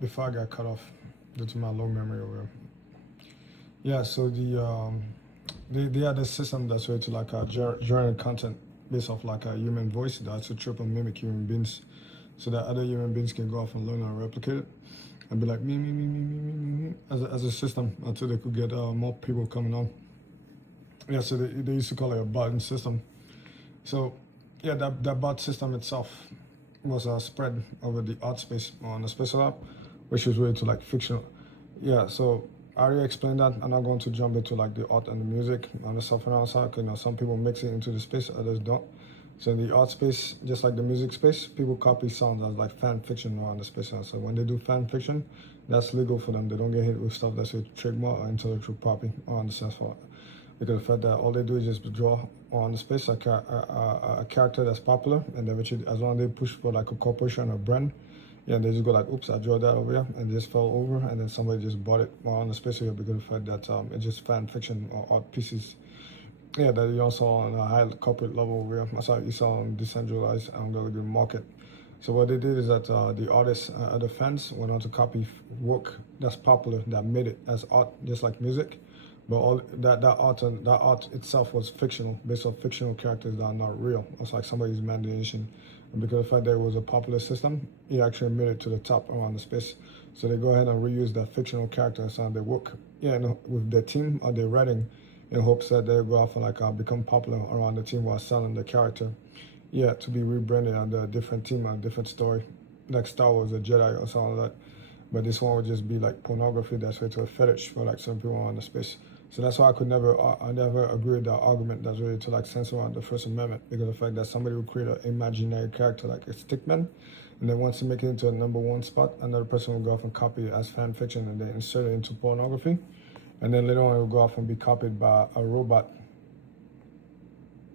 Before I got cut off due to my low memory over here. Yeah, so they had a system that's way to like generate content based off like a human voice that's to triple mimic human beings, so that other human beings can go off and learn and replicate it and be like me as a system until they could get more people coming on. Yeah, so they used to call it a button system. So yeah, that bot system itself was spread over the art space on the Space Lab, which was really to like fictional. Yeah, so I already explained that. I'm not going to jump into like the art and the music on the software outside. You know, some people mix it into the space, others don't. So in the art space, just like the music space, people copy sounds as like fan fiction around the space. So when they do fan fiction, that's legal for them. They don't get hit with stuff that's a trademark or intellectual property on the sense for it. Because the fact that all they do is just draw on the space a character that's popular, and then which as long as they push for like a corporation or brand, yeah, they just go like, oops, I drew that over here, and it just fell over, and then somebody just bought it on the space here because of the fact that it's just fan fiction or art pieces. Yeah, that you also on a high corporate level over here. That's how you saw on decentralized the market. So what they did is that the artists, the fans, went on to copy work that's popular that made it as art, just like music, but all that art itself was fictional, based on fictional characters that are not real. It's like somebody's imagination, and because of the fact that it was a popular system, it actually made it to the top around the space. So they go ahead and reuse that fictional characters on their work, yeah, with their team or their writing, in hopes that they go off and like become popular around the team while selling the character. Yeah, to be rebranded under a different team and a different story, like Star Wars or Jedi or something like that. But this one would just be like pornography that's way to a fetish for like some people on the space. So that's why I never agree with that argument that's really to like censor on the First Amendment, because of the fact that somebody would create an imaginary character like a stickman, and then once to make it into a number one spot, another person will go off and copy it as fan fiction and then insert it into pornography, and then later on it will go off and be copied by a robot.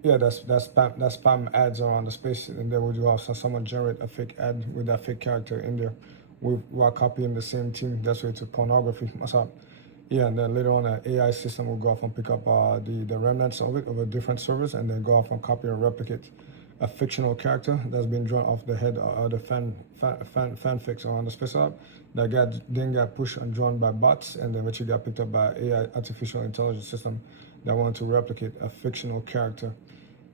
Yeah, that's spam ads around the space, and then would you also someone generate a fake ad with that fake character in there, while copying the same team. That's way to pornography. That's how. Yeah, and then later on, an AI system will go off and pick up the remnants of it of a different service, and then go off and copy and replicate a fictional character that's been drawn off the head of the fanfics on the space app that got pushed and drawn by bots, and then which got picked up by AI artificial intelligence system that wanted to replicate a fictional character,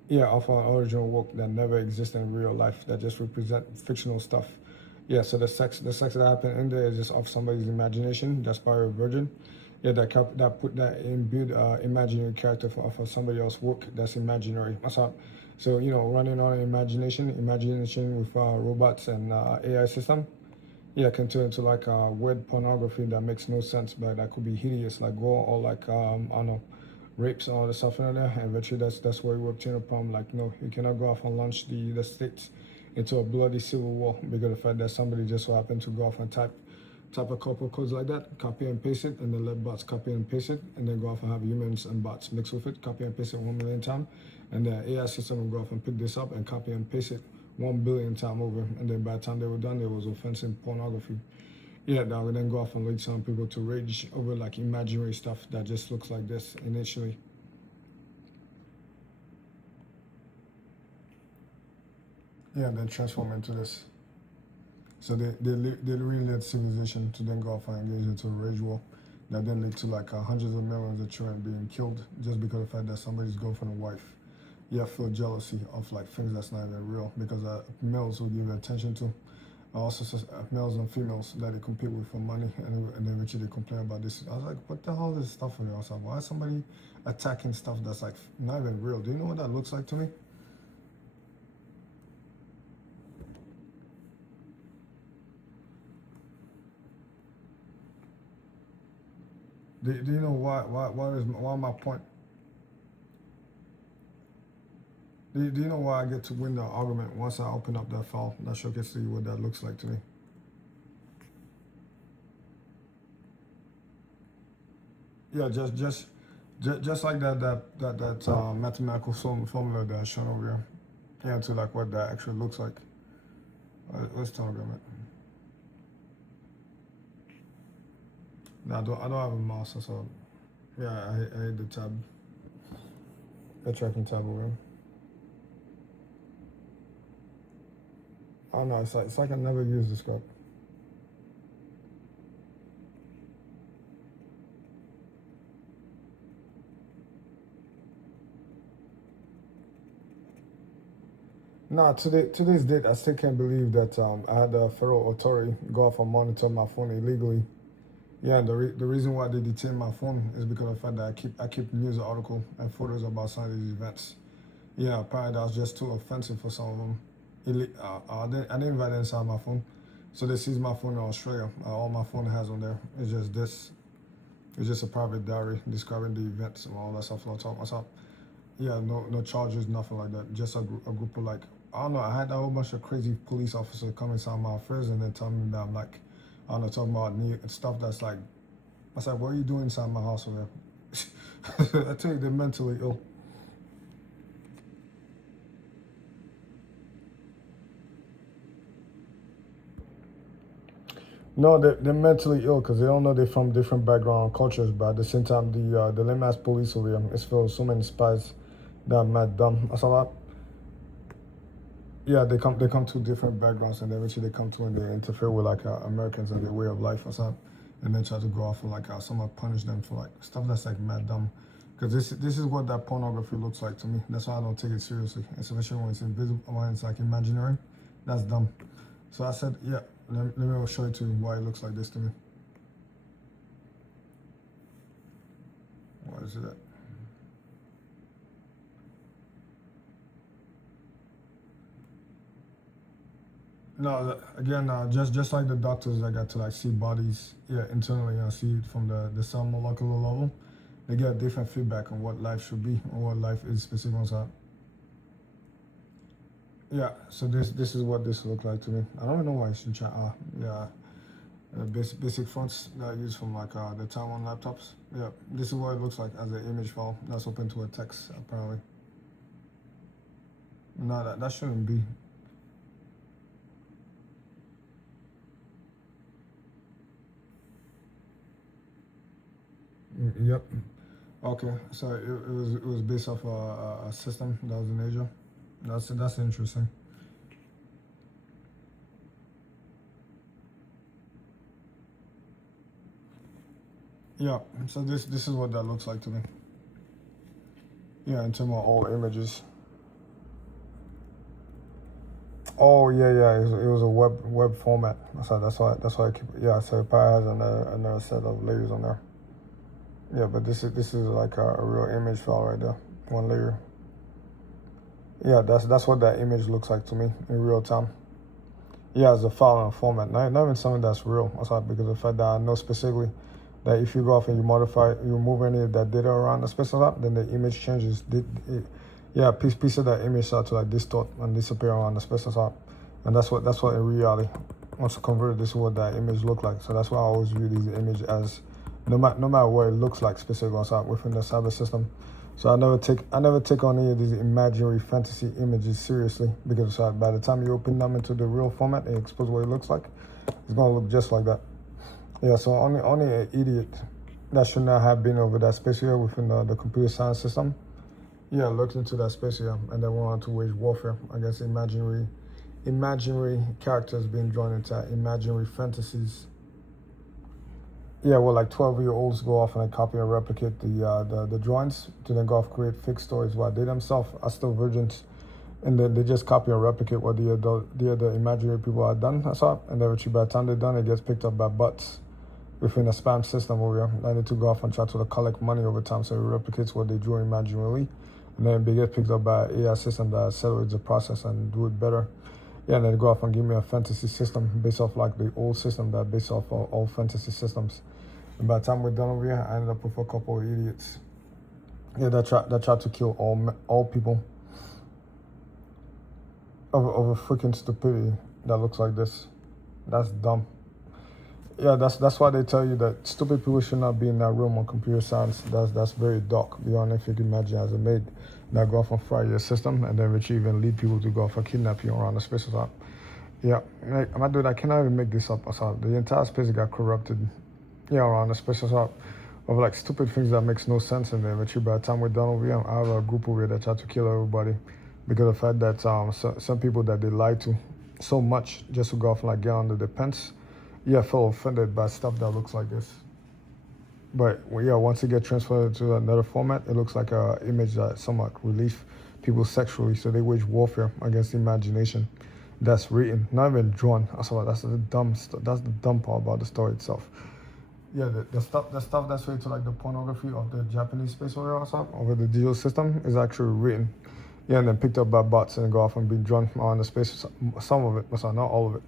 yeah, of an original work that never existed in real life, that just represent fictional stuff. Yeah, so the sex that happened in there is just off somebody's imagination. That's probably a virgin. Yeah, that put that imbued imaginary character for somebody else's work that's imaginary. That's how. So running on imagination with robots and AI system, yeah, can turn into like weird pornography that makes no sense, but that could be hideous, like gore or like I don't know, rapes and all the stuff in there. And eventually, that's where we obtain a problem. Like, no, you cannot go off and launch the states into a bloody civil war because of the fact that somebody just so happened to go off and type a couple of codes like that, copy and paste it, and then let bots copy and paste it, and then go off and have humans and bots mix with it, copy and paste it 1 million times, and the AI system will go off and pick this up and copy and paste it 1 billion times over, and then by the time they were done, it was offensive pornography. Yeah, that would then go off and lead some people to rage over like imaginary stuff that just looks like this initially. Yeah, and then transform into this. So they really led civilization to then go off and engage into a rage war that then led to like hundreds of millions of children being killed just because of the fact that somebody's girlfriend or wife. Yeah, feel jealousy of like things that's not even real because males will give attention to. Also, males and females that they compete with for money, and then eventually they complain about this. I was like, what the hell is this stuff for you? I was like, why is somebody attacking stuff that's like not even real? Do you know what that looks like to me? Do you know why my point? Do you know why I get to win the argument once I open up that file that showcases to you what that looks like to me? Yeah, just like that mathematical formula that I shown over here. Yeah, to like what that actually looks like. Let's talk about it. No, I don't have a mouse, so yeah, I hit the tab, the tracking tab over here. I don't know, it's like I never used the scope. No, today's date, I still can't believe that I had a federal authority go off and monitor my phone illegally. Yeah, the reason why they detain my phone is because of the fact that I keep news article and photos about some of these events. Yeah, apparently that was just too offensive for some of them. I didn't invite it inside my phone, so they seized my phone in Australia. All my phone has on there is just this. It's just a private diary describing the events and all that stuff. So I talk myself. Yeah, no charges, nothing like that. Just a group of like, I don't know. I had a whole bunch of crazy police officers come inside my affairs and then tell me that I'm like, I don't know, talking about stuff that's like, I was like, what are you doing inside my house over there? I tell you, they're mentally ill. No, they're mentally ill because they don't know they're from different background and cultures. But at the same time, the lame ass police over here is filled with so many spies that are mad dumb. That's a lot. Yeah, they come to different backgrounds and eventually they come to and they interfere with like Americans and their way of life or something, and then try to go off and like someone punish them for like stuff that's like mad dumb. Because this is what that pornography looks like to me. That's why I don't take it seriously, especially when it's invisible, when it's like imaginary. That's dumb. So I said, yeah, let me show it to you why it looks like this to me. What is it? No, again, just like the doctors that got to like see bodies, yeah, internally and see it from the cell molecular level, they get different feedback on what life should be or what life is specific on that. Yeah, so this is what this looked like to me. I don't even know why it's in China. Yeah, basic fonts that I use from like the Taiwan laptops. Yeah, this is what it looks like as an image file that's open to a text apparently. No, that shouldn't be. Yep. Okay, so it was based off a system that was in Asia. That's interesting. Yeah, so this is what that looks like to me. Yeah, in terms of all images. Oh yeah, it was a web format. That's why I keep, yeah. So it probably has another set of layers on there. Yeah, but this is like a real image file right there. One layer. Yeah, that's what that image looks like to me in real time. Yeah, as a file and format, not even something that's real. That's why, because of the fact that I know specifically that if you go off and you modify, you remove any of that data around the special app, then the image changes. Yeah, piece of that image start to like distort and disappear around the special app, and that's what in reality, once you convert it, this is what that image look like. So that's why I always view these image as no matter what it looks like specific on site within the cyber system. So I never take on any of these imaginary fantasy images seriously because by the time you open them into the real format and expose what it looks like, it's gonna look just like that. Yeah, so only an idiot that should not have been over that space here within the computer science system. Yeah, looked into that space here and then wanted to wage warfare against imaginary characters being drawn into imaginary fantasies. Yeah, well, like 12-year-olds go off and they copy and replicate the drawings to then go off create fake stories while they themselves are still virgins, and then they just copy and replicate what the imaginary people have done. That's all, and then by the time they're done, it gets picked up by bots within a spam system over here. They need to go off and try to collect money over time, so it replicates what they drew imaginarily, and then they get picked up by an AI system that accelerates the process and do it better. Yeah, and then go off and give me a fantasy system based off like the old system that based off all fantasy systems. And by the time we're done over here, I ended up with a couple of idiots. Yeah, that tried to kill all people over freaking stupidity that looks like this. That's dumb. Yeah, that's why they tell you that stupid people should not be in that room on computer science. That's very dark beyond if you can imagine as a maid that go off and fry your system and then retrieve and lead people to go off and kidnap you around the space or something. Yeah, like, I'm not doing. I cannot even make this up. So the entire space got corrupted. Yeah, around the space or something of like stupid things that makes no sense in there. But by the time we're done over here, I have a group over here that try to kill everybody because of the fact that some people that they lied to so much just to go off and like get under the pants, yeah, feel offended by stuff that looks like this. But well, yeah, once it gets transferred to another format, it looks like a image that somewhat relief people sexually. So they wage warfare against the imagination that's written, not even drawn. That's the dumb stuff. That's the dumb part about the story itself. Yeah, the stuff that's related to like the pornography of the Japanese space warrior or something over the digital system is actually written. Yeah, and then picked up by bots and go off and be drawn on the space. Some of it, so not all of it.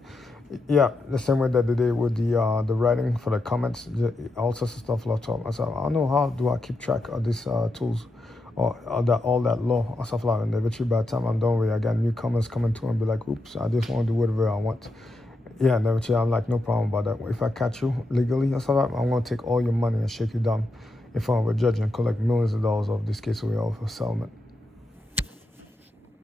Yeah, the same way that they did with the writing for the comments, all sorts of stuff like that. So I don't know how do I keep track of these tools or all that law or stuff like that. And eventually by the time I'm done with it, I got new comments coming to and be like, oops, I just want to do whatever I want. Yeah, and eventually I'm like, no problem about that. If I catch you legally or stuff like that, I'm going to take all your money and shake you down in front of a judge and collect millions of dollars of this case away of a settlement.